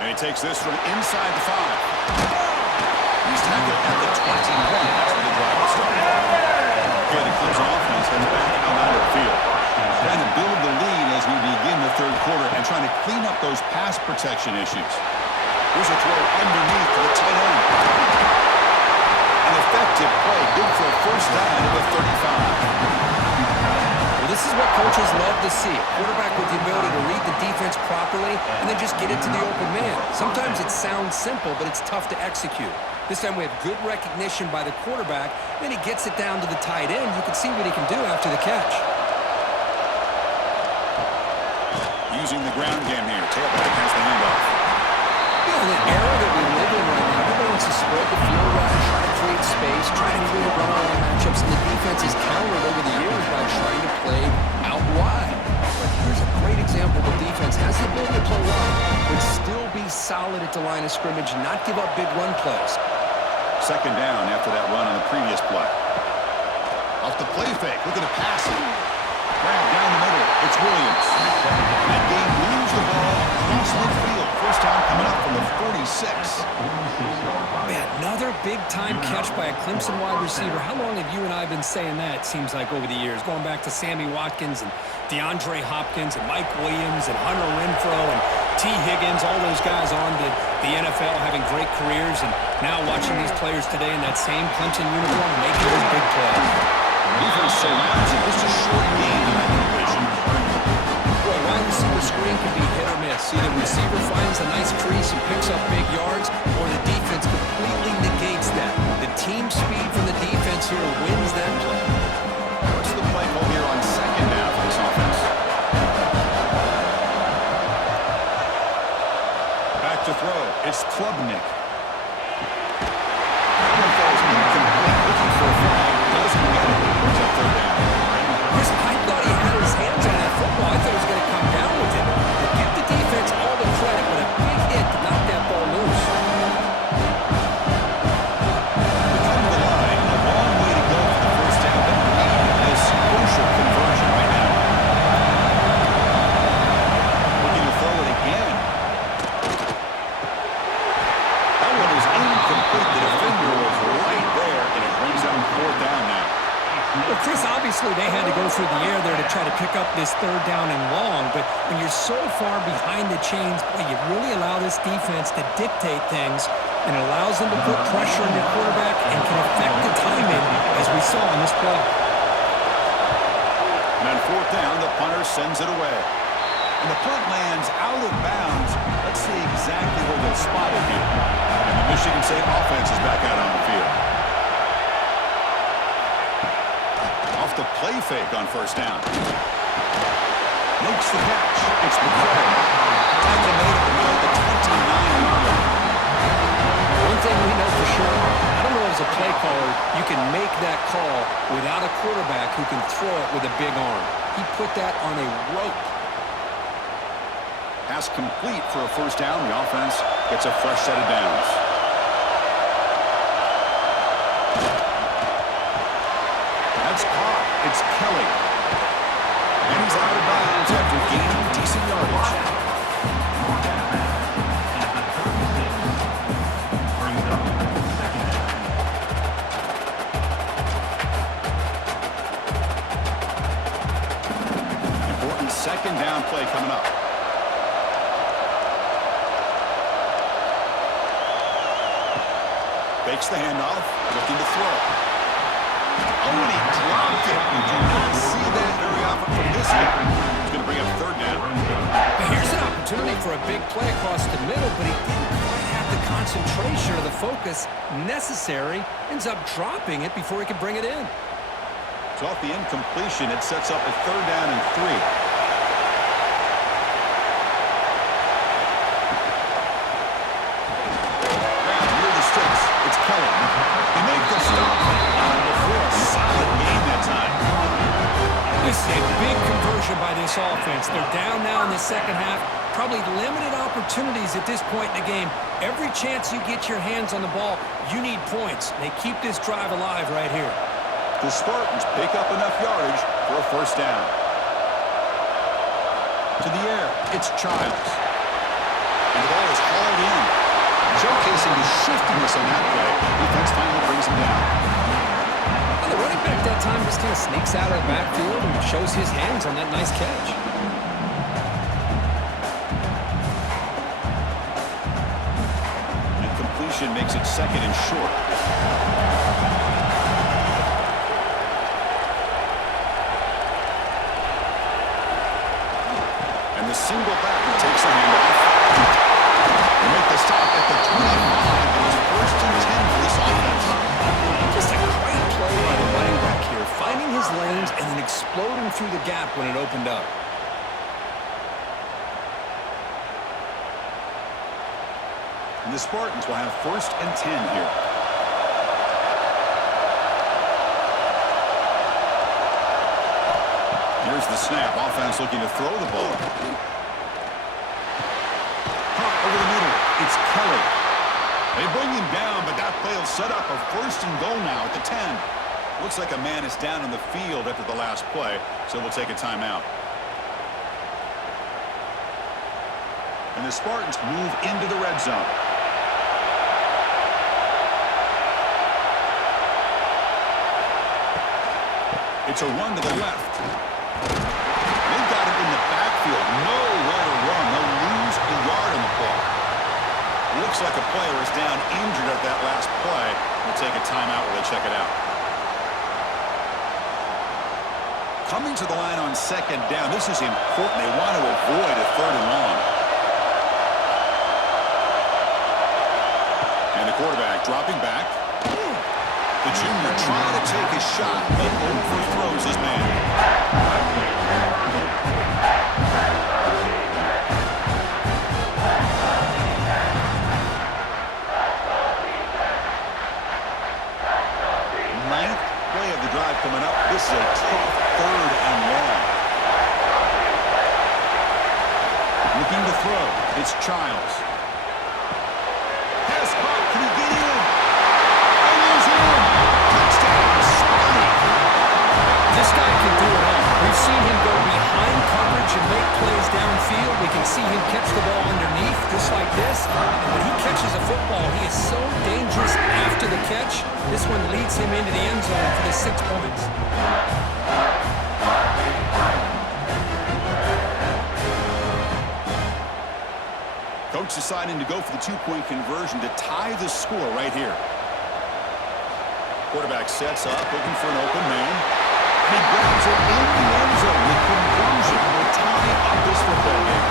And he takes this from inside the 5. He's tackled at the 21. That's where the drive will start. Okay, the Clemson offense heads back out onto the field. Trying to build the lead as we begin the third quarter and trying to clean up those pass protection issues. Here's a throw underneath to the tight end. An effective play, good for a first down at the 35. Well, this is what coaches love to see. A quarterback with the ability to read the defense properly and then just get it to the open man. Sometimes it sounds simple, but it's tough to execute. This time we have good recognition by the quarterback. Then he gets it down to the tight end. You can see what he can do after the catch. Using the ground game here. Tailback has the handoff. You know, the era that we live in right now, everyone wants to spread the field out, try to create space, try to create run-on matchups, and the defense has countered over the years by trying to play out wide. But here's a great example. The defense has the ability to play wide, but still be solid at the line of scrimmage, not give up big run plays. Second down after that run on the previous play. Off the play fake. Look at the passing. Grab down the middle. It's Williams. And that game moves the ball across midfield. First down coming up from the 46. Man, another big-time catch by a Clemson wide receiver. How long have you and I been saying that, it seems like, over the years? Going back to Sammy Watkins and DeAndre Hopkins and Mike Williams and Hunter Renfrow and T. Higgins, all those guys on to the NFL having great careers, and now watching these players today in that same Clemson uniform making those big plays. Defense surrounds it. Just a short game in that division. Boy, wide receiver screen can be hit or miss. Either receiver finds a nice crease and picks up big yards, or the defense completely negates that. The team speed from the defense here wins that play. What's the play call here on second down for this offense? Back to throw. It's Klubnik. That one falls incomplete. Looking for a flag. Doesn't get it. Brings up third down. Chris, I thought he had his hands on that football. I thought he was going to come down with it. But give the defense all the credit with a big hit to knock that ball loose. We come to the line. A long way to go for the first down, but we need this crucial conversion right now. Looking to throw it again. That one is incomplete. The defender was right there, and it brings down fourth down now. Well, Chris, obviously they had to go through the air there to try to pick up this third down and long, but when you're so far behind the chains, boy, you really allow this defense to dictate things, and it allows them to put pressure on your quarterback and can affect the timing, as we saw on this play. And on fourth down, the punter sends it away. And the punt lands out of bounds. Let's see exactly where they'll spot it here. And the Michigan State offense is back out on the field. Off the play fake on first down. Makes the catch. It's McCray. Tackle made at the 29-yard line. One thing we know for sure, I don't know as a play caller, you can make that call without a quarterback who can throw it with a big arm. He put that on a rope. Pass complete for a first down. The offense gets a fresh set of downs. That's caught. It's Kelly. And he's out of bounds after gaining decent yardage. Important second down play coming up. Fakes the handoff, looking to throw. Oh, and he dropped it. You do not see that very often from this guy. He's going to bring up third down. Here's an opportunity for a big play across the middle, but he didn't quite have the concentration or the focus necessary. Ends up dropping it before he could bring it in. So off the incompletion, it sets up a third down and 3. He made the stop before a solid game that time. This is a big conversion by this offense. They're down now in the second half. Probably limited opportunities at this point in the game. Every chance you get your hands on the ball, you need points. They keep this drive alive right here. The Spartans pick up enough yardage for a first down. To the air, it's Childs. And the ball is hauled Showcasing the shiftiness on that play. Defense finally brings him down. Well, the running back that time just kind of sneaks out of the backfield and shows his hands on that nice catch. And completion makes it 2nd and short. And the single back takes the handoff. They make the stop at the 25. It was 1st and 10 for this offense. Just a great play by the running back here, finding his lanes and then exploding through the gap when it opened up. And the Spartans will have 1st and 10 here. Here's the snap. Offense looking to throw the ball. Hop over the middle. It's Kelly. They bring him down, but that play will set up a 1st and goal now at the 10. Looks like a man is down on the field after the last play, so we'll take a timeout. And the Spartans move into the red zone. It's a run to the left. They've got him in the backfield. Nowhere to run. They'll lose a yard on the play. Looks like a player is down injured at that last play. We'll take a timeout while they check it out. Coming to the line on 2nd down. This is important. They want to avoid a 3rd and long. And the quarterback dropping back. The junior trying to take a shot, but overthrows his man. Ninth play of the drive coming up. This is a tough 3rd and long. Looking to throw. It's Childs. Has caught. Can he get in? This guy can do it all. We've seen him go behind coverage and make plays downfield. We can see him catch the ball underneath, just like this. And when he catches a football, he is so dangerous after the catch. This one leads him into the end zone for the 6 points. Coach deciding to go for the 2-point conversion to tie the score right here. Quarterback sets up, looking for an open man. He grabs it in the end zone. The conversion will tie up this football game.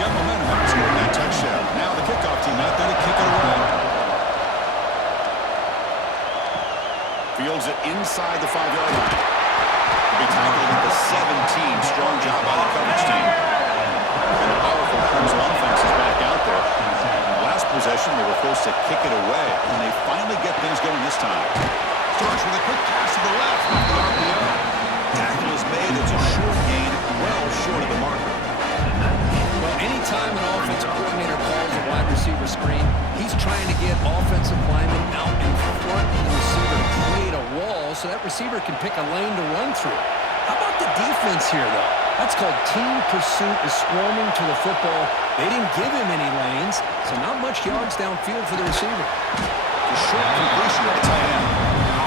Got momentum after scoring that touchdown. Now the kickoff team out there to kick it away. Fields it inside the 5-yard line. He'll be tackled at the 17. Strong job by the coverage team. And the powerful Clemson offense is back out there. Last possession, they were forced to kick it away, and they finally get things going this time. Starts with a quick pass to the left off the RPO. Tackle is made. It's a short gain, well short of the marker. Well, anytime an offensive coordinator calls a wide receiver screen, he's trying to get offensive linemen out in front of the receiver to create a wall so that receiver can pick a lane to run through. How about the defense here, though? That's called team pursuit, is swarming to the football. They didn't give him any lanes, so not much yards downfield for the receiver. A short completion at the tight end.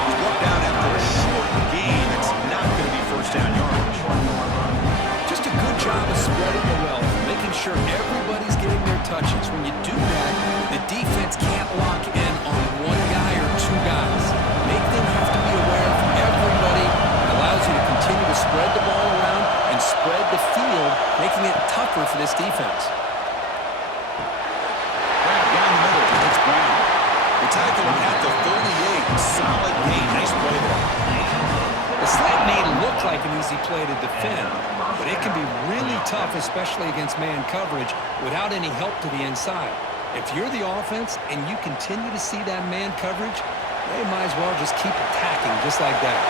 He's brought down after a short gain. That's not going to be 1st down yardage. Just a good job of spreading the wealth, making sure everybody's getting their touches. When you do that, the defense can't lock in on one guy or 2 guys. Make them have to be aware of everybody. It allows you to continue to spread the ball around and spread the field, making it tougher for this defense. Grab down the middle. It's Brown. The tackle at the 38. Solid gain. Nice play there. The slant may look like an easy play to defend, but it can be really tough, especially against man coverage, without any help to the inside. If you're the offense and you continue to see that man coverage, they might as well just keep attacking just like that.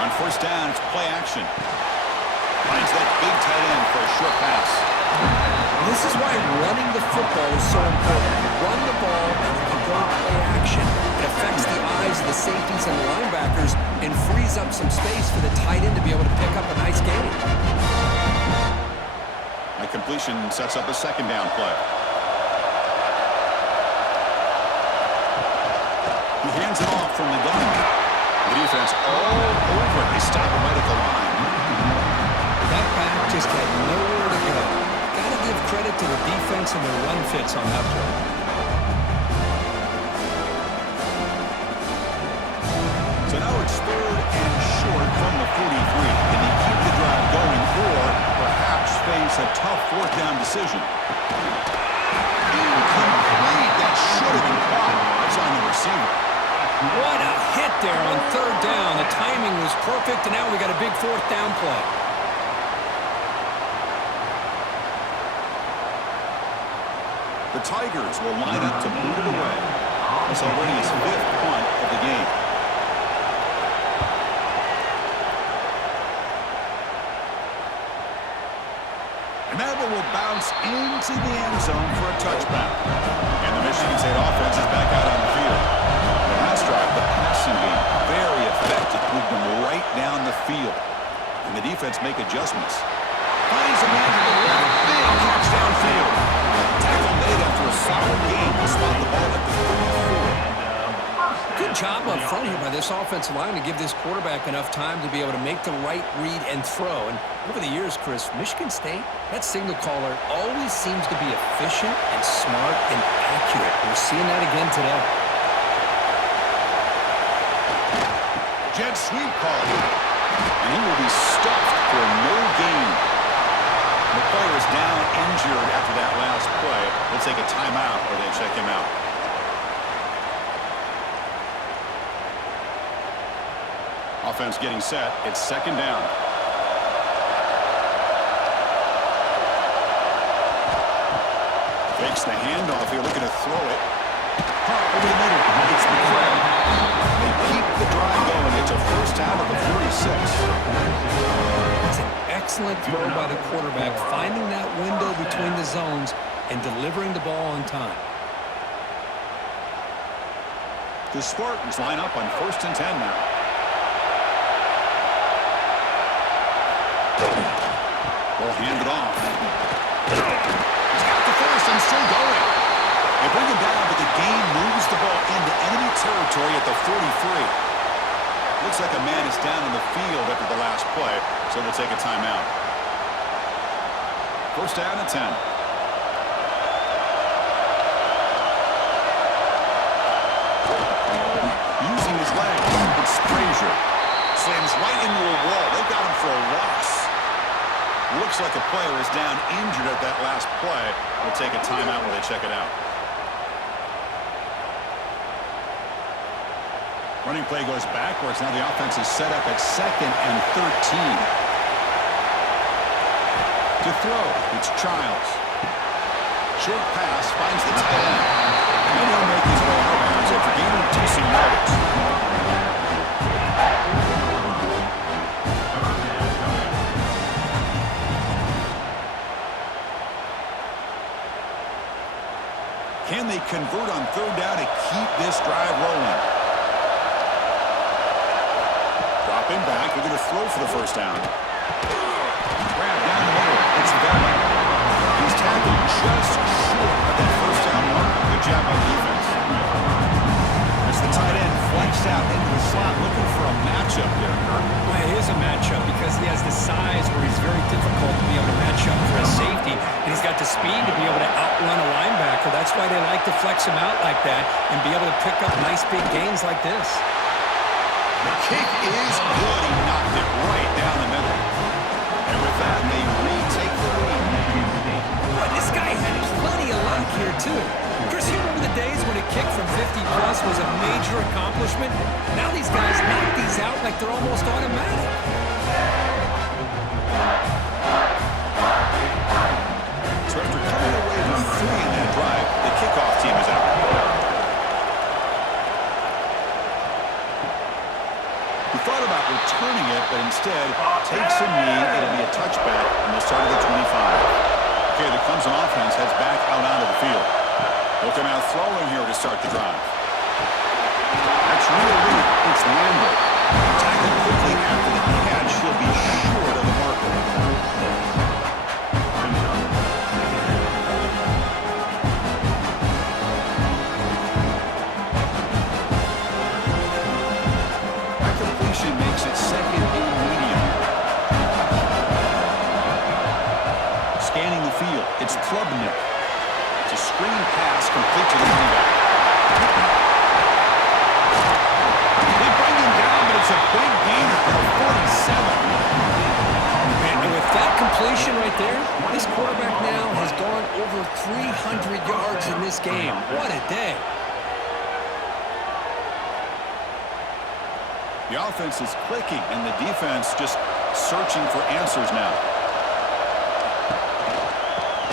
On 1st down, it's play action. Finds that big tight end for a short pass. This is why running the football is so important. You run the ball and you go play action. It affects the eyes of the safeties and the linebackers and frees up some space for the tight end to be able to pick up a nice gain. A completion sets up a second down play. He hands it off from the gun. The defense all over. They stop him right at the line. That back just had nowhere to go. Got to give credit to the defense and their run fits on that play. So now it's 3rd and short from the 43. Can they keep the drive going or perhaps face a tough 4th down decision? Incomplete. That should have been caught. That's on the receiver. What a hit there on 3rd down. The timing was perfect, and now we got a big 4th down play. The Tigers will line up to boot it away. It's already his 5th punt of the game. And that one will bounce into the end zone for a touchback. And the Michigan State offense is back out on the field. The last drive, the passing game, very effective. Moved them right down the field. And the defense make adjustments. Finds a man to the left. Big catch downfield. Tackle made after a solid game to spot the ball at the 34. Good job up front here by this offensive line to give this quarterback enough time to be able to make the right read and throw. And over the years, Chris, Michigan State, that signal caller always seems to be efficient and smart and accurate. We're seeing that again today. Jet sweep call. And he will be stuffed for no gain. The player is down injured after that last play. They'll take a timeout or they check him out. Offense getting set. It's 2nd down. Fakes the handoff here, looking to throw it. Hart over the middle. It's McCray. They keep the drive going. It's a 1st down of the 46. It's an excellent throw by the quarterback, finding that window between the zones and delivering the ball on time. The Spartans line up on 1st and 10 now. Ball handed off. He's got the first and still going. They bring him down, but the game moves the ball into enemy territory at the 43. Looks like a man is down on the field after the last play, so we'll take a timeout. 1st down and 10. Using his legs, it's Frazier. Slams right into a wall. They've got him for a loss. Looks like a player is down injured at that last play. We'll take a timeout while they check it out. Running play goes backwards. Now the offense is set up at 2nd and 13. To throw, it's Childs. Short pass finds the tight end. And he'll make his way out of bounds after gaining decent yards. Can they convert on 3rd down to keep this drive rolling? Dropping back. They're going to throw for the 1st down. Grab down the middle. It's Bell. He's tackled just short of that 1st down mark. Good job by the defense. As the tight end flexed out into the slot looking for a matchup there, Kirk. Well, it is a matchup because he has the size where he's very difficult to be able to match up for a safety. And he's got the speed to be able to outrun a linebacker. That's why they like to flex him out like that and be able to pick up nice big gains like this. The kick is good. He knocked it right down the middle. And with that, they retake the lead. Boy, this guy had plenty of luck here, too. Chris, you remember the days when a kick from 50-plus was a major accomplishment? Now these guys knock these out like they're almost automatic. So after coming away with 3 in that drive, the kickoff team is out. He thought about returning it, but instead takes a knee. It'll be a touchback, and they'll start at the 25. Okay, the Clemson offense heads back out onto the field. They'll come out throwing here to start the drive. That's really weak. It's Lambert. Tackled quickly game. What a day. The offense is clicking, and the defense just searching for answers now.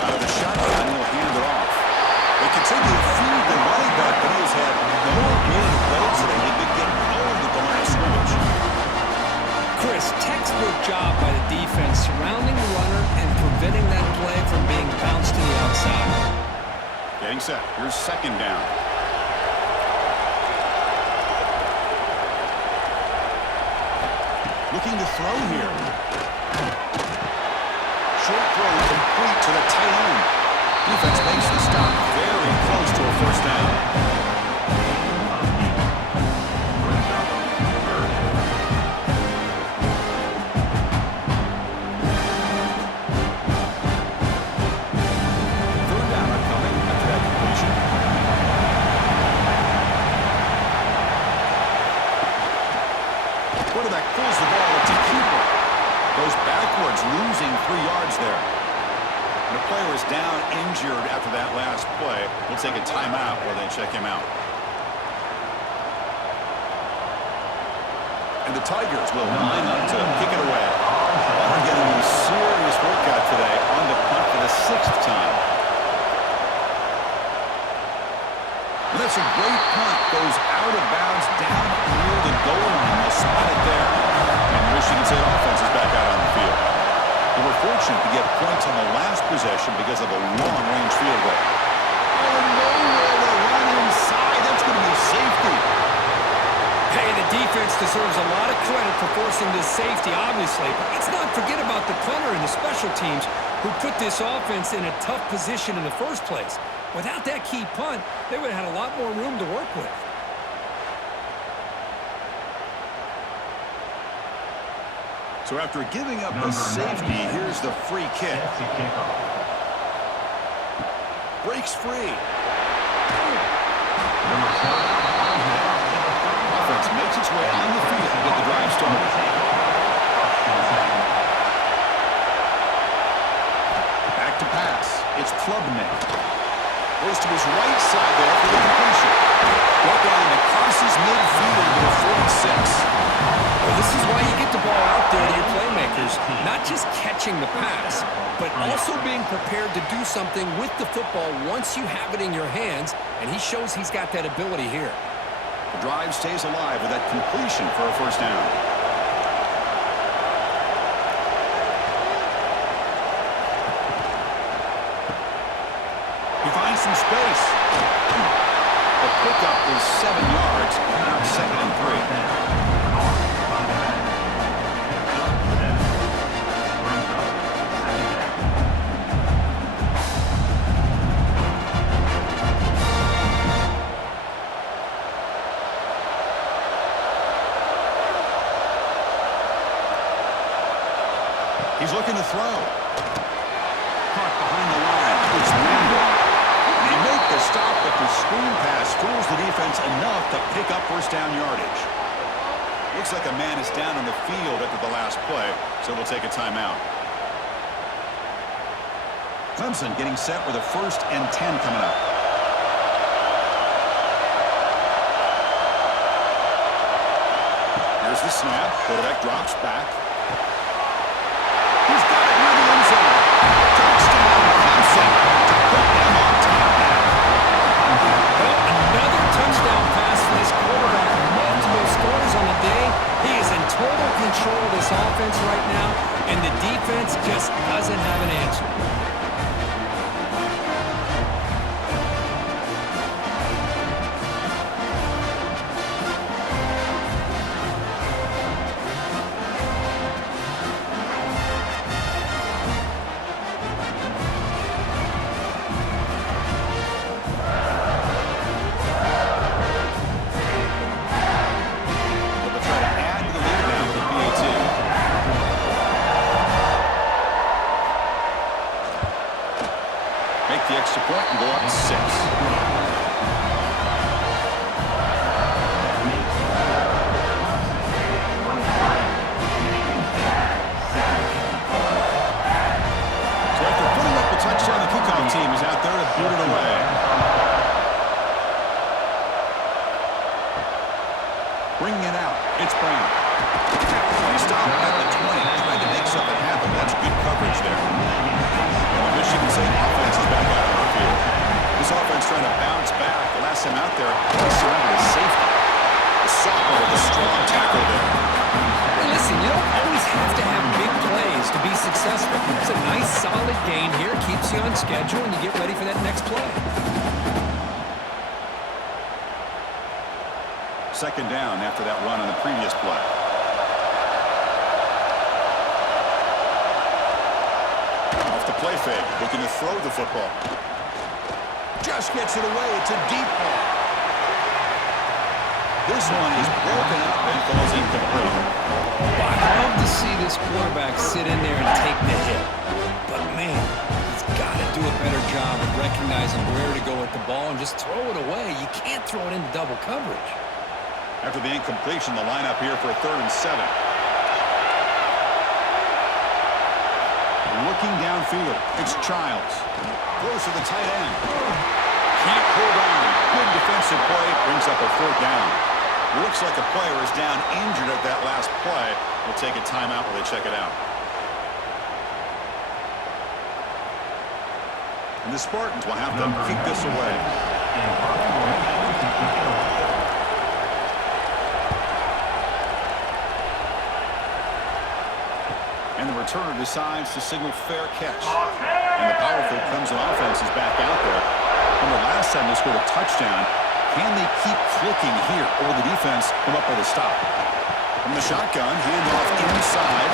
Out of the shotgun, he'll hand it off. They continue to feed the running back, but he has had no good plays today. They've been getting owned at the line of scrimmage. Chris, textbook job by the defense surrounding the runner and preventing that play from being bounced to the outside. Getting set. Here's second down. Looking to throw here. Short throw complete to the tight end. Defense makes the stop very close to a first down. Quarterback pulls the ball. It's a keeper. Goes backwards, losing 3 yards there. And the player is down injured after that last play. We'll take a timeout while they check him out. And the Tigers will line up to kick it away. They're getting a serious workout today on the punt for the 6th time. And that's a great punt. Goes out of bounds down near the goal line. They'll spot it there. And Michigan State offense is back out on the field. They were fortunate to get points on the last possession because of a long-range field goal. Oh, nowhere to run inside. That's going to be a safety. Hey, the defense deserves a lot of credit for forcing this safety, obviously. But let's not forget about the punter and the special teams who put this offense in a tough position in the first place. Without that key punt, they would have had a lot more room to work with. So after giving up a safety, here's the free kick. Breaks free. Offense makes its way on the field to get the drive started. Back to pass. It's Klubnik. Goes to his right side there for the completion. Brought down and crosses midfield to the 46. Well, this is why you get the ball out there to your playmakers. Not just catching the pass, but also being prepared to do something with the football once you have it in your hands, and he shows he's got that ability here. The drive stays alive with that completion for a first down. He finds some space. The pickup is 7 yards. Now it's 2nd and 3. He's looking to throw. Caught behind the line. It's Randall. They make the stop, but the screen pass fools the defense enough to pick up first down yardage. Looks like a man is down on the field after the last play, so we'll take a timeout. Clemson getting set with a 1st and 10 coming up. Here's the snap. Quarterback drops back. He's got it near the end zone. Touchdown, Clemson, to put them on top now. Well, another touchdown pass for this quarterback. Multiple scores on the day. He is in total control of this offense right now, and the defense just doesn't have an answer. it out. It's Brown. He stopped at the 20, trying to make something happen. That's good coverage there. And the Michigan State offense is back out on the field. This offense trying to bounce back. The last time out there, he surrendered his safety. The sophomore with a strong tackle there. Hey, listen, you don't always have to have big plays to be successful. It's a nice, solid gain here. Keeps you on schedule, and you get ready for that next play. Second down after that run on the previous play. Off the play fake, looking to throw the football. Just gets it away. It's a deep ball. This one is broken up and falls incomplete. Well, I love to see this quarterback sit in there and take the hit. But, man, he's got to do a better job of recognizing where to go with the ball and just throw it away. You can't throw it into double coverage. After the incompletion, the lineup here for a 3rd and 7. Looking downfield, it's Childs. Throws to the tight end. Can't hold on. Good defensive play. Brings up a 4th down. Looks like a player is down injured at that last play. We'll take a timeout while they check it out. And the Spartans will have to kick this away. And the returner decides to signal fair catch. And the powerful Clemson offense is back out there. From the last time they scored a touchdown, can they keep clicking here? Or will the defense come up with a stop? From the shotgun, handoff inside.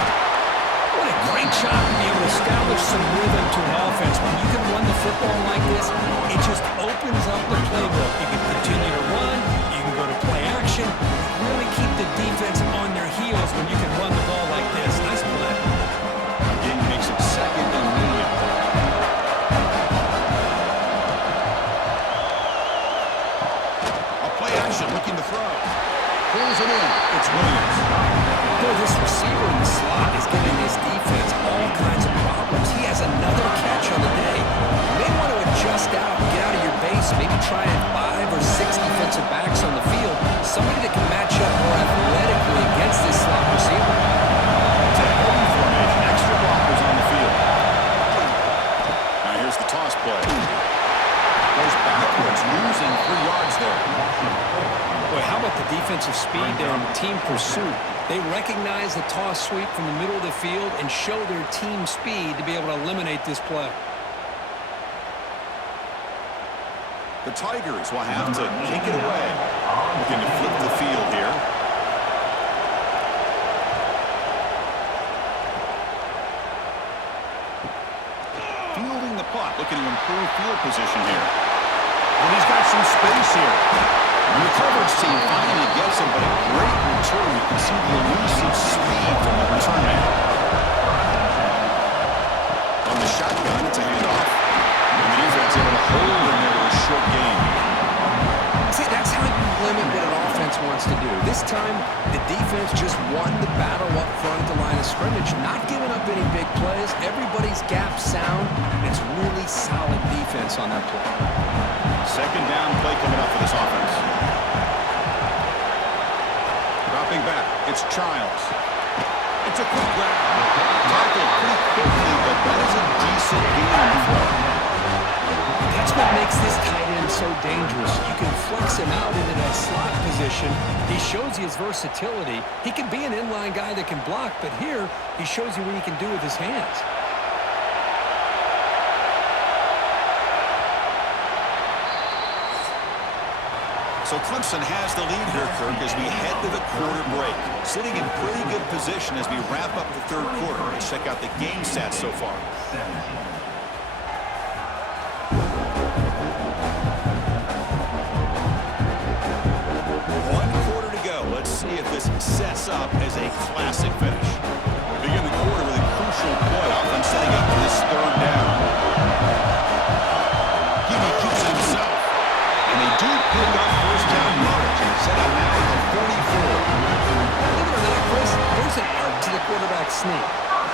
What a great job to be able to establish some rhythm to an offense. When you can run the football like this, it just opens up the playbook. You can continue to run. You can go to play action. Really keep the defense on their heels when you can run the ball like this. Nice play. Again, makes it 2nd and medium. A play action, looking to throw. Pulls it in. It's Williams. Boy, this receiver in the slot is giving this defense all kinds of problems. He has another catch on the day. You may want to adjust out and get out of your base. Maybe try and 5 or 6 defensive backs on the field. Somebody that can match up more athletically against this slot receiver. It's a heavy formation. Extra blockers on the field. Now here's the toss play. Goes backwards, losing 3 yards there. Boy, how about the defensive speed there and team pursuit? They recognize the toss sweep from the middle of the field and show their team speed to be able to eliminate this play. The Tigers will have to kick it away. Looking to flip the field here. Fielding the punt, looking to improve field position here. And he's got some space here. And the coverage team finally gets him, but a great return. You can see the elusive speed from the return man. On the shotgun, it's a handoff. And the defense able to hold him there to a short gain. See, that's how you limit what an offense wants to do. This time, the defense just won the battle up front at the line of scrimmage, not giving up any big plays. Everybody's gap sound. It's really solid defense on that play. 2nd down play coming up for this offense. Dropping back, it's Childs. It's a quick grab. Tackled pretty quickly, but that is a decent gain on the throw. That's what makes this tight end so dangerous. You can flex him out into that slot position. He shows you his versatility. He can be an inline guy that can block, but here he shows you what he can do with his hands. So Clemson has the lead here, Kirk, as we head to the quarter break. Sitting in pretty good position as we wrap up the 3rd quarter. Let's check out the game stats so far. One quarter to go. Let's see if this sets up as a classic finish. Begin the quarter with a crucial play. Offense setting up for this 3rd down. He keeps it himself. And they do pick up 1st down yardage. Set up now at the 44. Believe it or not, Chris, there's an art to the quarterback sneak.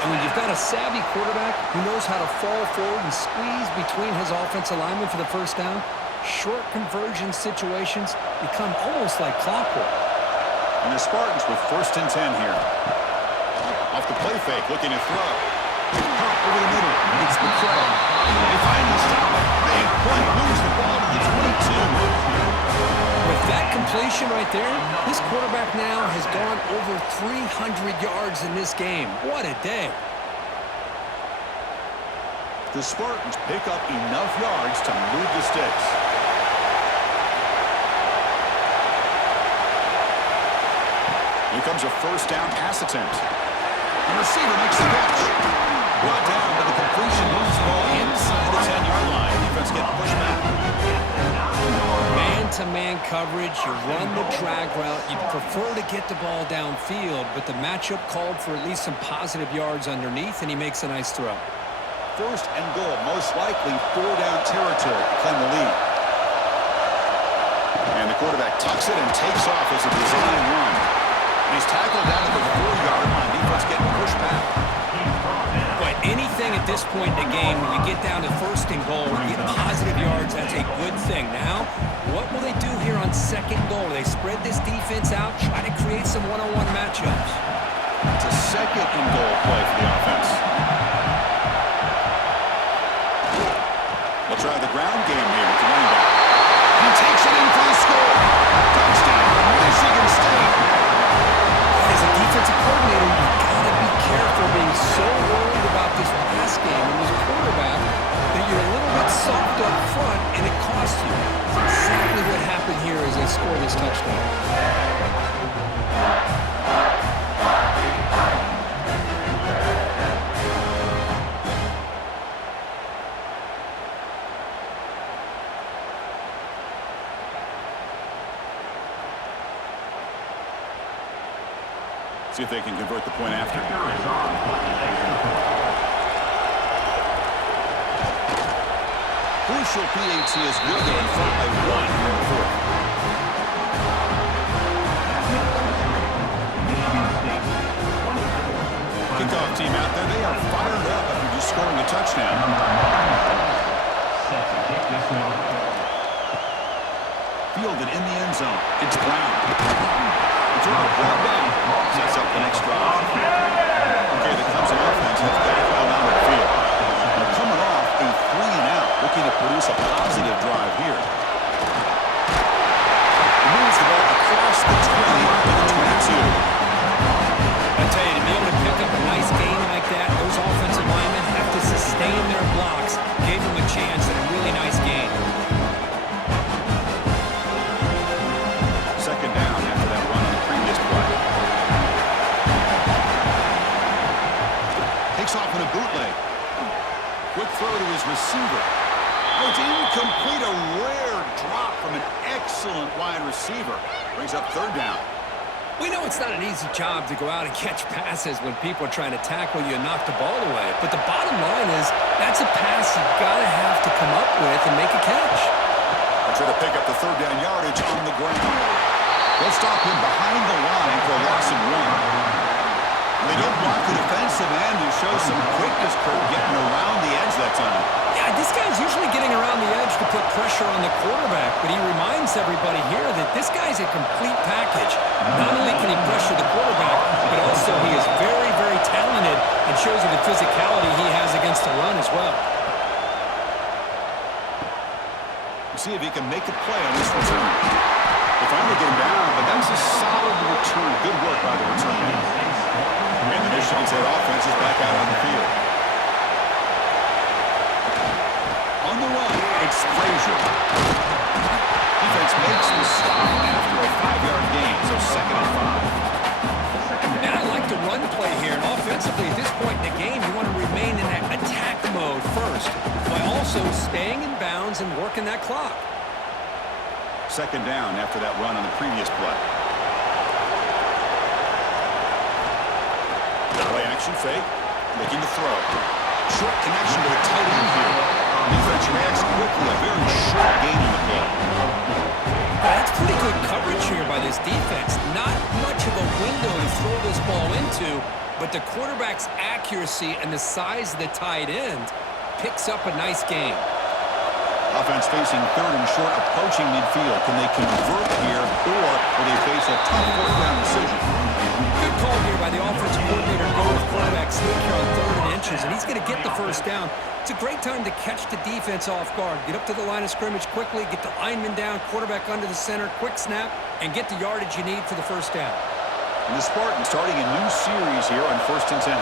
And when you've got a savvy quarterback who knows how to fall forward and squeeze between his offensive linemen for the 1st down, short conversion situations become almost like clockwork. And the Spartans with 1st and 10 here. Off the play fake, looking to throw. Pop over the middle. It's McCray. They finally stop it. Big play. Moves the ball to the 22. With that completion right there, this quarterback now has gone over 300 yards in this game. What a day. The Spartans pick up enough yards to move the sticks. Here comes a 1st down pass attempt. The receiver makes the catch. Brought down, but the completion moves the ball inside the 10-yard line. Defense getting pushed back. Man-to-man coverage, you run the drag route. You prefer to get the ball downfield, but the matchup called for at least some positive yards underneath, and he makes a nice throw. 1st and goal, most likely 4-down territory to claim the lead. And the quarterback tucks it and takes off as a design run. And he's tackled down to the 4-yard line. Defense getting pushed back. But anything at this point in the game, when you get down to 1st and goal, you get positive yards, that's a good thing. Now, what will they do here on 2nd and goal? They spread this defense out, try to create some one-on-one matchups. It's a 2nd and goal play for the offense. They'll try the ground game here with the running back. He takes it in for the score. Touchdown, Michigan State. As a defensive coordinator, you've got to be careful being so worried about this pass game and this quarterback that you're a little bit soft up front and it costs you. That's exactly what happened here as they scored this touchdown. See if they can convert the point after. Crucial PAT is good. They're in front by 1 here in the 4th. Kickoff team out there. They are fired up after just scoring a touchdown. Fielded in the end zone. It's Brown. Brought down. Sets up the next drive. Okay, the Clemson offense has backpedaled out of the field. They're coming off a 3-and-out, looking to produce a positive drive here. Moves the ball across the 20 to the 22. I tell you, to be able to pick up a nice game like that, those offensive linemen have to sustain their blocks. Gave them a chance at a really nice game. 2nd down after that run on the previous play. Takes off in a bootleg. Quick throw to his receiver. Oh, it's incomplete. A rare drop from an excellent wide receiver. Brings up 3rd down. We know it's not an easy job to go out and catch passes when people are trying to tackle you and knock the ball away. But the bottom line is that's a pass you've got to have to come up with and make a catch. They'll try to pick up the 3rd down yardage on the ground. They'll stop him behind the line for a loss of 1. They don't block the defensive end who shows some quickness, Kurt, getting around the edge that time. Yeah, this guy's usually getting around the edge to put pressure on the quarterback, but he reminds everybody here that this guy's a complete package. Not only can he pressure the quarterback, but also he is very, very talented and shows you the physicality he has against the run as well. We'll see if he can make a play on this return. They finally get him down, but that's a solid return. Good work by the return man. And the Michigan State offense is back out on the field. On the run, it's Frazier. Defense makes the stop after a 5-yard gain, so 2nd and 5. And I like the run play here. And offensively, at this point in the game, you want to remain in that attack mode first, while also staying in bounds and working that clock. 2nd down after that run on the previous play. Play action fake, looking to throw. Short connection to the tight end here. Defense reacts quickly, a very short gain in the play. That's pretty good coverage here by this defense. Not much of a window to throw this ball into, but the quarterback's accuracy and the size of the tight end picks up a nice gain. Offense facing third and short, approaching midfield. Can they convert here, or will they face a tough fourth down decision? Good call here by the offensive coordinator. Go with quarterback sneak here on third and inches, and he's going to get the first down. It's a great time to catch the defense off guard. Get up to the line of scrimmage quickly, get the lineman down, quarterback under the center, quick snap, and get the yardage you need for the first down. And the Spartans starting a new series here on 1st and 10.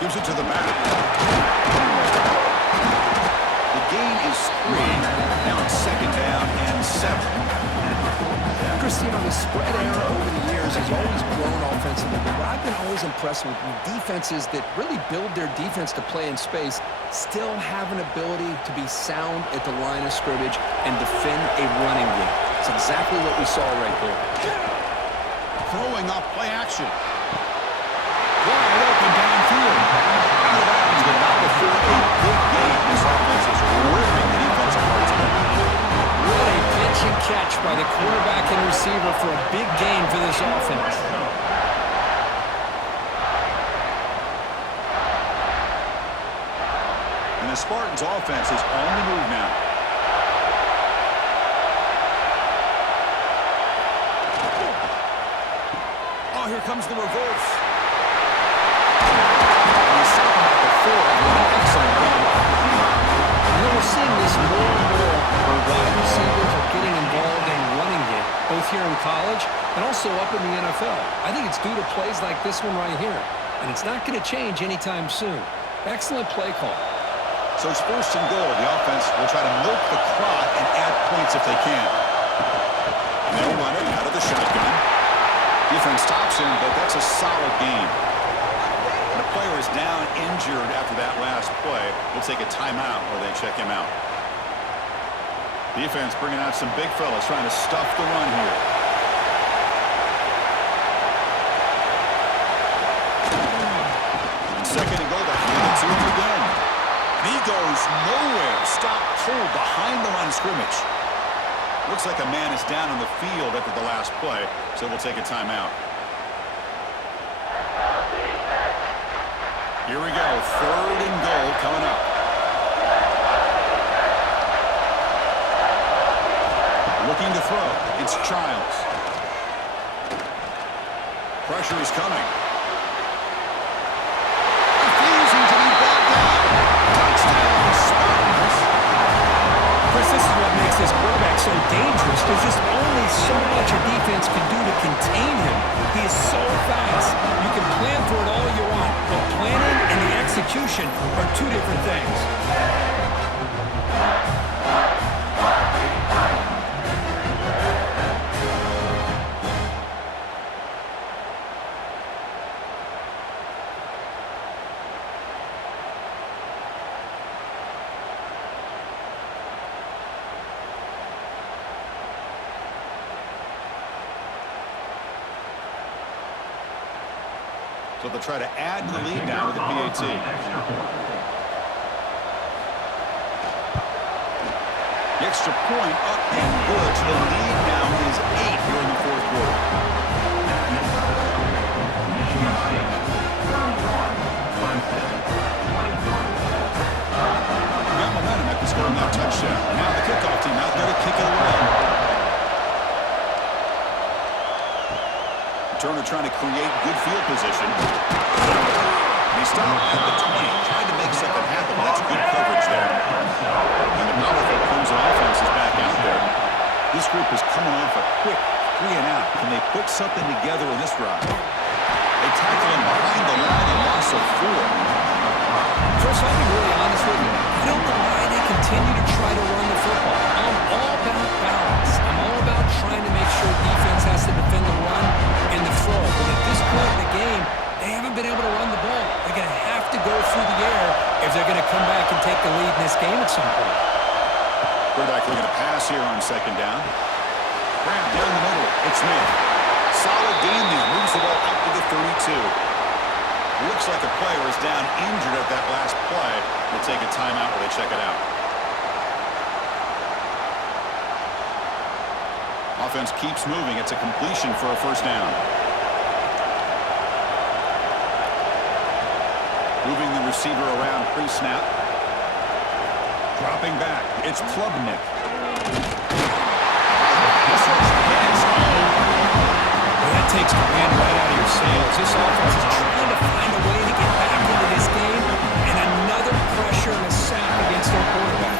Gives it to the back. The gain is 3. Now it's 2nd down and 7. Christine, the spread era over the years has always grown offensively, but what I've been always impressed with defenses that really build their defense to play in space still have an ability to be sound at the line of scrimmage and defend a running game. It's exactly what we saw right there. Throwing off play action. Wide open downfield. Out of bounds, but not before a big game. This offense is ripping the defense apart today. What a pitch and catch by the quarterback and receiver for a big gain for this offense. And the Spartans offense is on the move now. Oh, here comes the reverse. And he's stopped him at the 4. An excellent game. You know, we're seeing this more and more where wide receivers are getting involved in running game, both here in college and also up in the NFL. I think it's due to plays like this one right here, and it's not going to change anytime soon. Excellent play call. So it's 1st and goal. The offense will try to milk the clock and add points if they can. And they'll run it out of the shotgun. Defense stops him, but that's a solid game. And the player is down injured after that last play. We'll take a timeout where they check him out. Defense bringing out some big fellas trying to stuff the run here. And 2nd and goal. They hand it to him again. And he goes nowhere. Stopped cold behind the line of scrimmage. Looks like a man is down on the field after the last play, so we'll take a timeout. Here we go, 3rd and goal coming up. Looking to throw, it's Childs. Pressure is coming. Refusing to be brought down. Touchdown, Spartans. Chris, this is what makes this quarterback so dangerous. There's just only so much a defense can do to contain him. He is so fast. You can plan for it all you want, but planning and the execution are two different things. So they'll try to add to the lead now with the PAT. The extra point up and good. So the lead now is 8 here in the 4th quarter. Got momentum after scoring that touchdown. Now the kickoff team out there to kick it away. Turner trying to create good field position. And he stopped at the 20. Tried to make something happen, but that's good coverage there. And the powerful Clemson offense is back out there. This group is coming off a quick 3 and out. Can they put something together in this drive? They tackle him behind the line and loss of 4. Chris, I'll be really honest with you. I don't know why they continue to try to run the football. I'm all about balance. I'm all about trying to make sure defense has to defend the run and the throw. But at this point in the game, they haven't been able to run the ball. They're going to have to go through the air if they're going to come back and take the lead in this game at some point. Quarterback looking to pass here on 2nd down. Grab down the middle. It's Smith. Solid gain there. Moves the ball up to the 32. Looks like a player is down injured at that last play. We'll take a timeout while they check it out. Offense keeps moving. It's a completion for a 1st down. Moving the receiver around pre-snap. Dropping back, it's Klubnik. Well, that takes the wind right out of your sails. This offense is trying to find a way to get back into this game, and another pressure and a sack against their quarterback.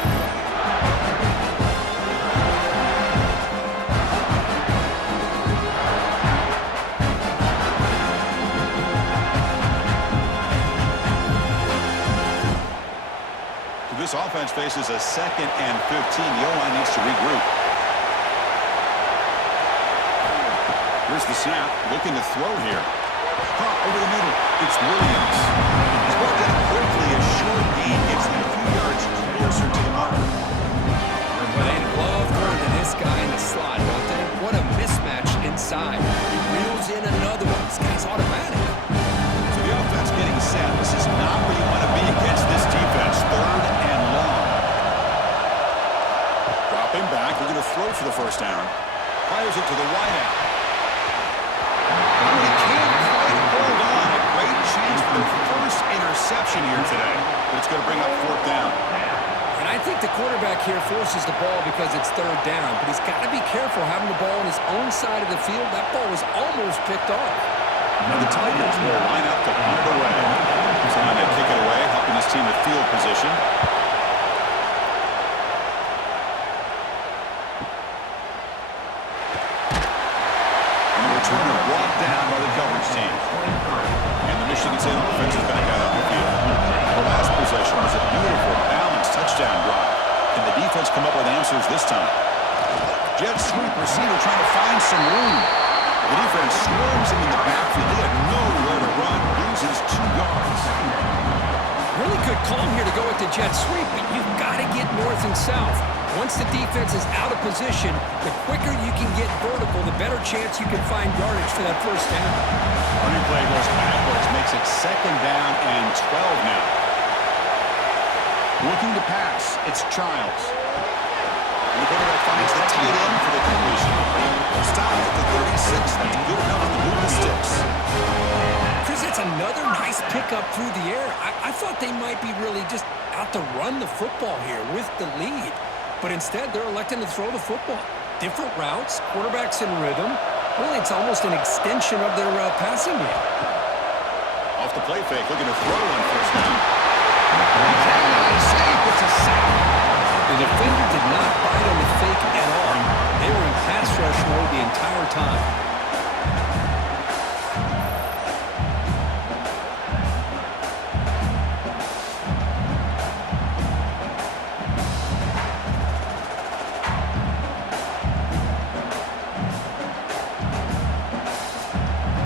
This offense faces a 2nd and 15. The O-line needs to regroup. Here's the snap. Looking to throw here. Caught over the middle. It's Williams. He's brought down quickly. A short gain gets them a few yards closer to the mark. Well, they love throwing to this guy in the slot, don't they? What a mismatch inside. He reels in another one. This guy's automatic. So the offense getting set. This is not where you want to be against this defense. 3rd and long. Dropping back. They're going to throw for the first down. Fires it to the wideout. He can't quite hold on. A great chance for the first interception here today. But it's going to bring up 4th down. And I think the quarterback here forces the ball because it's 3rd down. But he's got to be careful having the ball on his own side of the field. That ball was almost picked off. And the Tigers will line up to punt it away. Trying to kick it away, helping his team with field position. And the returner brought down by the coverage team. And the Michigan State offense is back out on the field. The last possession was a beautiful, balanced touchdown drive. Can the defense come up with answers this time? Jet sweep receiver trying to find some room. The defense swarms him in the backfield. They had nowhere to run. Loses 2 yards. Really good call here to go with the jet sweep, but you've got to get north and south. Once the defense is out of position, the quicker you can get vertical, the better chance you can find yardage for that first down. Running play goes backwards, makes it 2nd down and 12 now. Looking to pass, it's Childs. And the quarterback finds the tight end for the completion. Stop at the 36. That's good enough to move the sticks. Chris, it's another nice pickup through the air. I thought they might be really just out to run the football here with the lead. But instead, they're electing to throw the football. Different routes, quarterbacks in rhythm. Really, it's almost an extension of their passing game. Off the play fake, looking to throw on first down. Escape, it's a sack. The defender did not bite on the fake at all. They were in pass rush mode the entire time.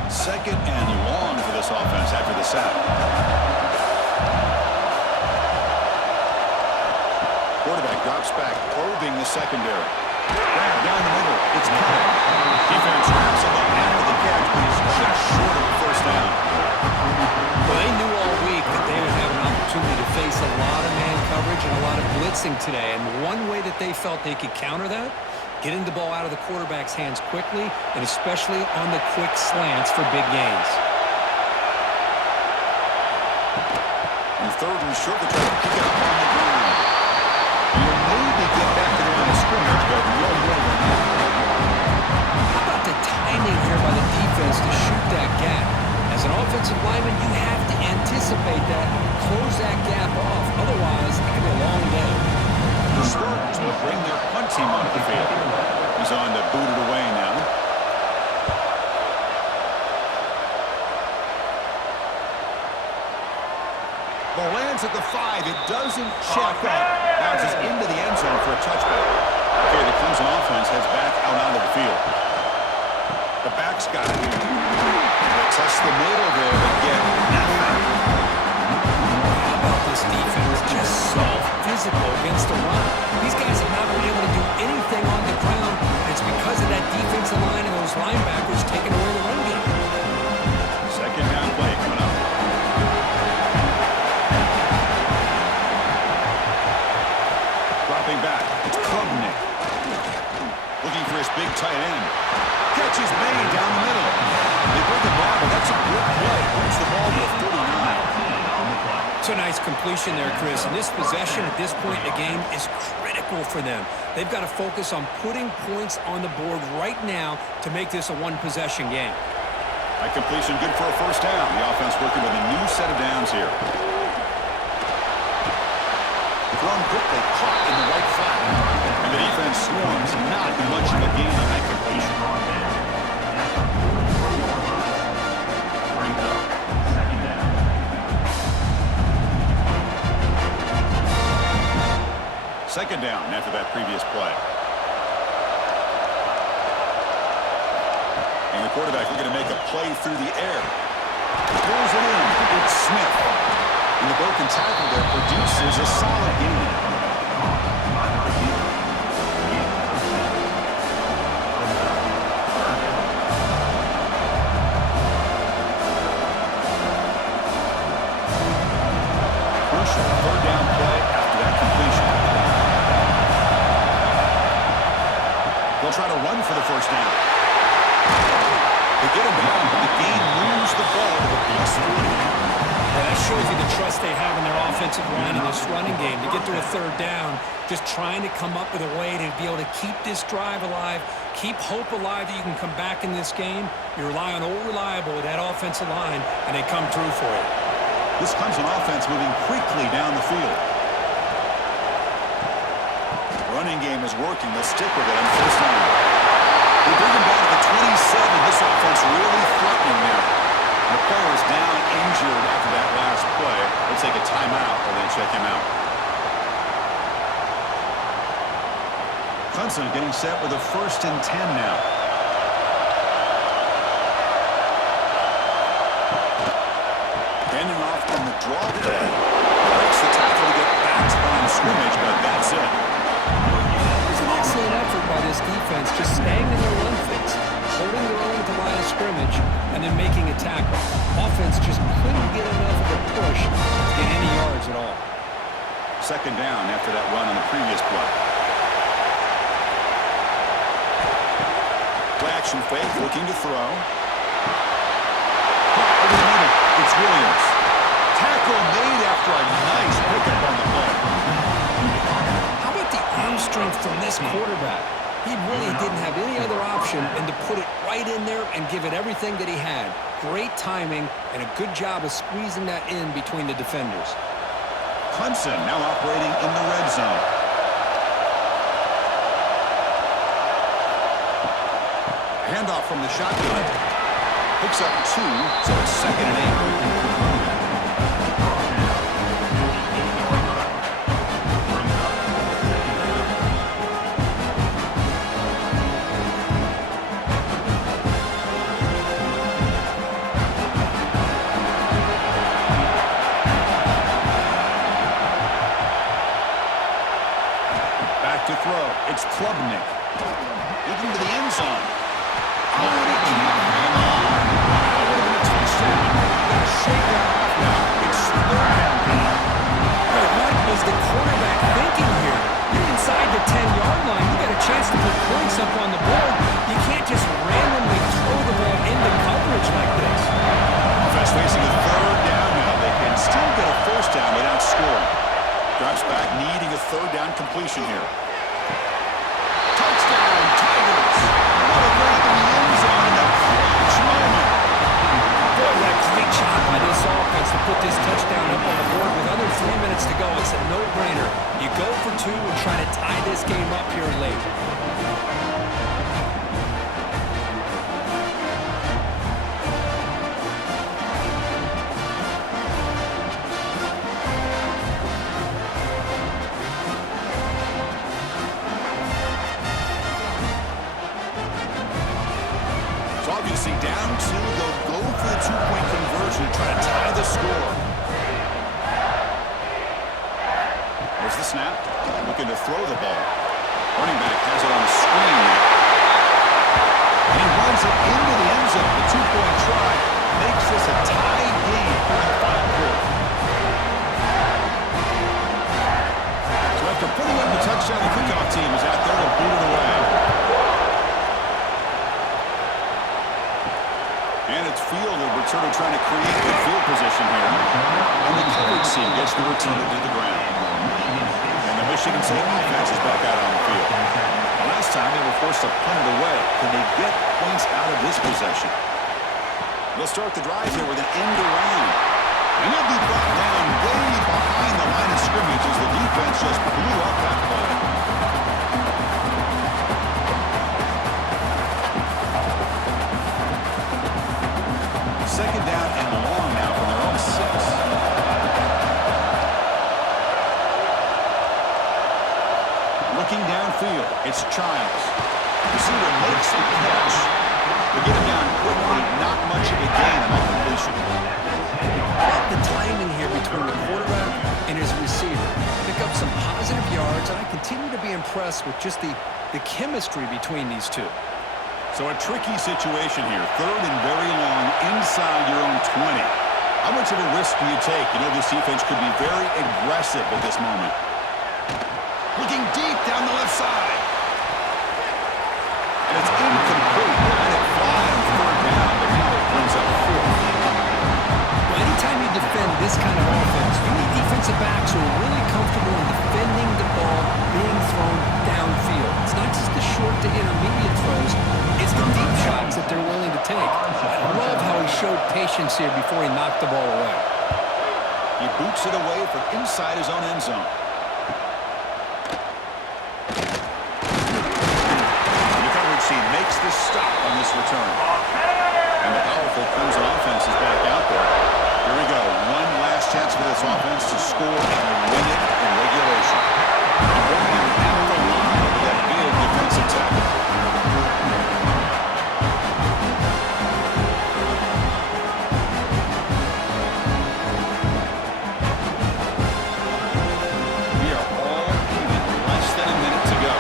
Second and long for this offense after the sack. Quarterback drops back, probing the secondary. Grab down the middle. It's Kelly. Defense wraps him up after the catch, but he's just short of the first down. Well, they knew all week that they would have an opportunity to face a lot of man coverage and a lot of blitzing today. And one way that they felt they could counter that, getting the ball out of the quarterback's hands quickly, and especially on the quick slants for big gains. And 3rd and short, they try to pick it up on the ground. You'll maybe get back to the line of scrimmage, but no more than that. How about the timing here by the defense to shoot that gap? As an offensive lineman, you have to anticipate that, close that gap off. Otherwise, it can be a long day. The Spartans will bring their punt team onto the field. He's on to boot it away now. Ball lands at the 5. It doesn't check up. Bounces into the end zone for a touchback. Okay, the Clemson offense heads back out onto the field. The back's got it. They test the middle there, but get nothing. How about this defense? Just so physical against the run. These guys have not been able to do anything on the ground. It's because of that defensive line and those linebackers taking away the run game. 2nd down play coming up. Dropping back. It's Klubnik. Looking for his big tight end. Catch is made down the middle. They bring it back, but that's a good play. Brings the ball to 39. So Such a nice completion there, Chris. And this possession at this point in the game is critical for them. They've got to focus on putting points on the board right now to make this a one-possession game. That completion good for a first down. The offense working with a new set of downs here. Thrown quickly, caught in the right flat. And the defense swarms. Not much of a gain on that completion. Second down after that previous play. And the quarterback looking to make a play through the air. Pulls it in. It's Smith. And the broken tackle there produces a solid gain. Crucial third down play after that completion. They'll try to run for the first down. They get him down, but the game moves the ball to the plus 40. Yeah, that shows you the trust they have in their offensive line in this running game. To get to a third down, just trying to come up with a way to be able to keep this drive alive, keep hope alive that you can come back in this game. You rely on Old Reliable with that offensive line, and they come through for you. This Clemson offense moving quickly down the field. Running game is working. They'll stick with it on first down. They bring him down to the 27. This offense really threatening there. The player is down injured after that last play. They'll take a timeout or then check him out. Clemson getting set with a 1st and 10 now. Handing off on the draw play. Breaks the tackle to get back to the line of scrimmage, but that's it. It's an excellent effort by this defense, just staying in their run fits, holding their own at the line of scrimmage, and then making a tackle. Offense just couldn't get enough of a push to get any yards at all. Second down after that run on the previous play. Play action fake, looking to throw. It's Williams. Tackle made after a nice pickup on the play. How about the arm strength from this quarterback? He really didn't have any other option than to put it right in there and give it everything that he had. Great timing and a good job of squeezing that in between the defenders. Clemson now operating in the red zone. Handoff from the shotgun. Picks up 2, so it's 2nd and 8. Back to throw. It's Klubnik. Looking to the end zone. Oh, and he can't hang on. That would have been a touchdown. Got to shake that off now. It's 3rd down. Hey, what was the quarterback thinking here? You're inside the 10-yard line. You got a chance to put points up on the board. You can't just randomly throw the ball into coverage like this. Offense facing a 3rd down now. They can still get a 1st down without scoring. Drops back, needing a 3rd down completion here. Touchdown, Tigers! What a grab in the end zone in a clutch moment. Boy, what a great job by this offense to put this touchdown up on the board with under 3 minutes to go. It's a no-brainer. You go for 2 and try to tie this game up here late. Obviously down 2, they'll go for the 2-point conversion to try to tie the score. There's the snap. Looking to throw the ball. Running back has it on the screen now. And he runs it into the end zone. The 2-point try makes this a tie game in the final quarter. So after putting up the touchdown, the kickoff team is out there to boot it away. And it's field, and we're sort of trying to create good field position here. And the coverage team gets the return to the ground. And the Michigan State offense is back out on the field. Last time they were forced to punt it away. Can they get points out of this possession? They'll start the drive here with an end around. And they'll be brought down way behind the line of scrimmage as the defense just blew up that play. Second down and long now from their own 6. Looking downfield, it's Childs. Receiver makes the catch. They get him down quickly, not much of a gain on that completion. The timing here between the quarterback and his receiver. Pick up some positive yards, and I continue to be impressed with just the chemistry between these two. So a tricky situation here. Third and very long inside your own 20. How much of a risk do you take? You know, this defense could be very aggressive at this moment. Looking deep down the left side. And it's incomplete. And it fly on third down, but now it brings up 4th. Well, anytime you defend this kind of offense, you need defensive backs who are really comfortable in defending the ball being thrown downfield. It's not just the short to intermediate throws. It's the deep shots that they're willing to take. I love how he showed patience here before he knocked the ball away. He boots it away from inside his own end zone. The coverage team makes the stop on this return. And the powerful Clemson offense is back out there. Here we go. One last chance for this offense to score and win it in regulation. And bring them out the line with that big defensive tackle. We are all even. Less than a minute to go.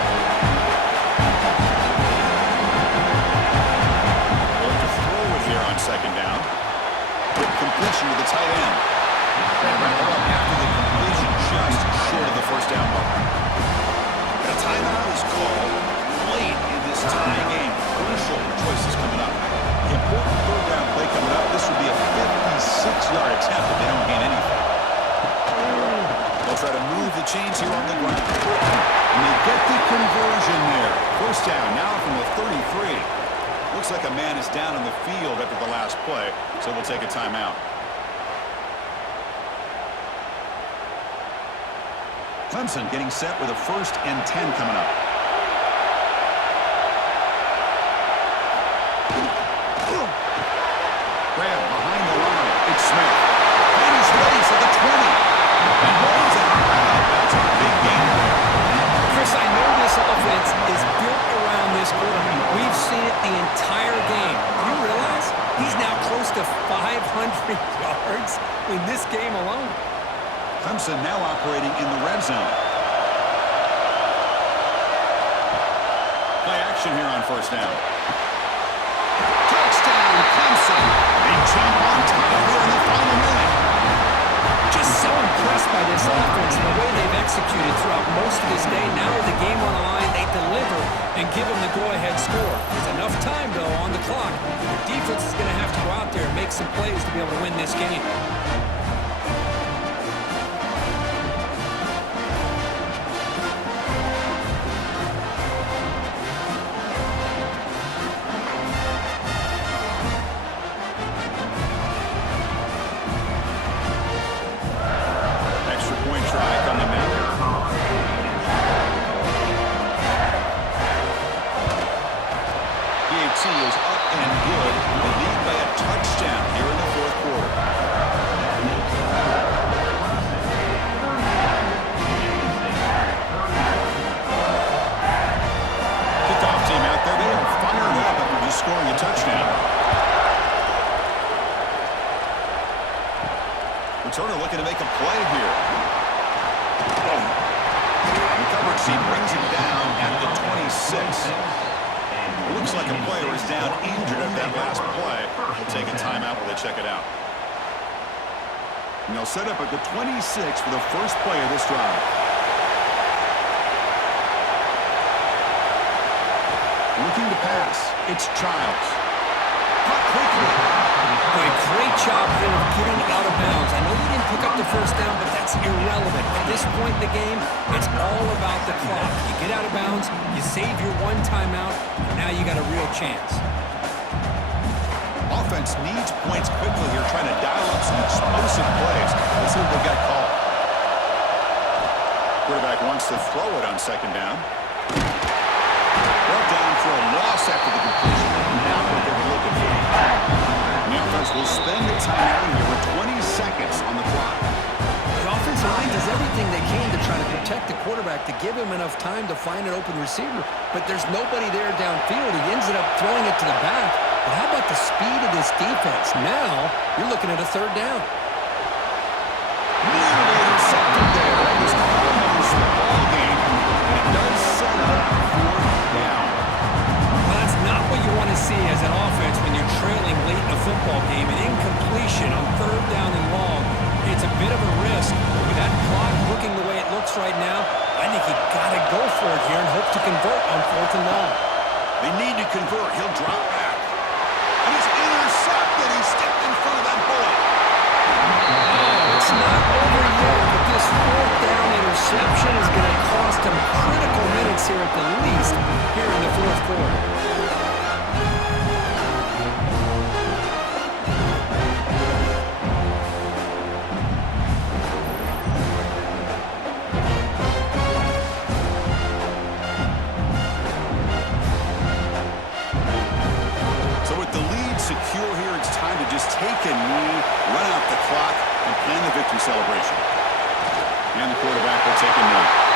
Going to throw it here on second down. Quick completion to the tight end. And wrap up after the completion just short of the first down mark. A timeout is called late in this tie game. Crucial choices coming up. Important third down play coming up. This would be a 56-yard attempt if they don't gain anything. They'll try to move the chains here on the ground. And they get the conversion there. First down now from the 33. Looks like a man is down on the field after the last play, so we'll take a timeout. Clemson getting set with a 1st and 10 coming up. Grab behind the line. It's Smith. And he's ready for the 20. And rolls it out. That's a big gain. Chris, I know this offense is built around this quarterback. We've seen it the entire game. You realize he's now close to 500 yards in this game alone. Clemson now operating in the red zone. Play action here on first down. Touchdown, Clemson. Big jump on time here in the final minute. Just so impressed by this offense and the way they've executed throughout most of this day. Now with the game on the line, they deliver and give them the go-ahead score. There's enough time, though, on the clock. The defense is going to have to go out there and make some plays to be able to win this game. Is up and good. They lead by a touchdown here in the 4th quarter. Kickoff team out there. They are fired up after just scoring a touchdown. Returner looking to make a play here. The coverage team brings him down at the 26. It looks like a player is down injured at that last play. We'll take a timeout while they check it out. And they'll set up at the 26 for the first play of this drive. Looking to pass. It's Childs. Cut quickly. great job here of getting out of bounds. I know you didn't pick up the first down, but that's irrelevant. At this point in the game, it's all about the clock. You get out of bounds, you save your one timeout, and now you got a real chance. Offense needs points quickly here, trying to dial up some explosive plays. Let's see what they got called. Quarterback wants to throw it on second down. Brought down for a loss after the completion. Not what they were looking for. The offense will spend the timeout here with 20 seconds on the clock. The offensive line does everything they can to try to protect the quarterback, to give him enough time to find an open receiver, but there's nobody there downfield. He ends up throwing it to the back. But how about the speed of this defense? Now, you're looking at a third down. Nearly intercepted there. That was almost the ball game. And it does set up fourth down. Well, that's not what you want to see as an offense when you're trailing late in a football game. An incompletion on third down and long. It's a bit of a risk. With that clock looking the way it looks right now, I think you got to go for it here and hope to convert on fourth and long. They need to convert. He'll drop back. And he's intercepted. He stepped in front of that bullet. It's not over yet, but this fourth down interception is going to cost him critical minutes here at the least here in the fourth quarter. So with the lead secure here, it's time to just take a knee, run out the clock, and plan the victory celebration. And the quarterback will take a knee.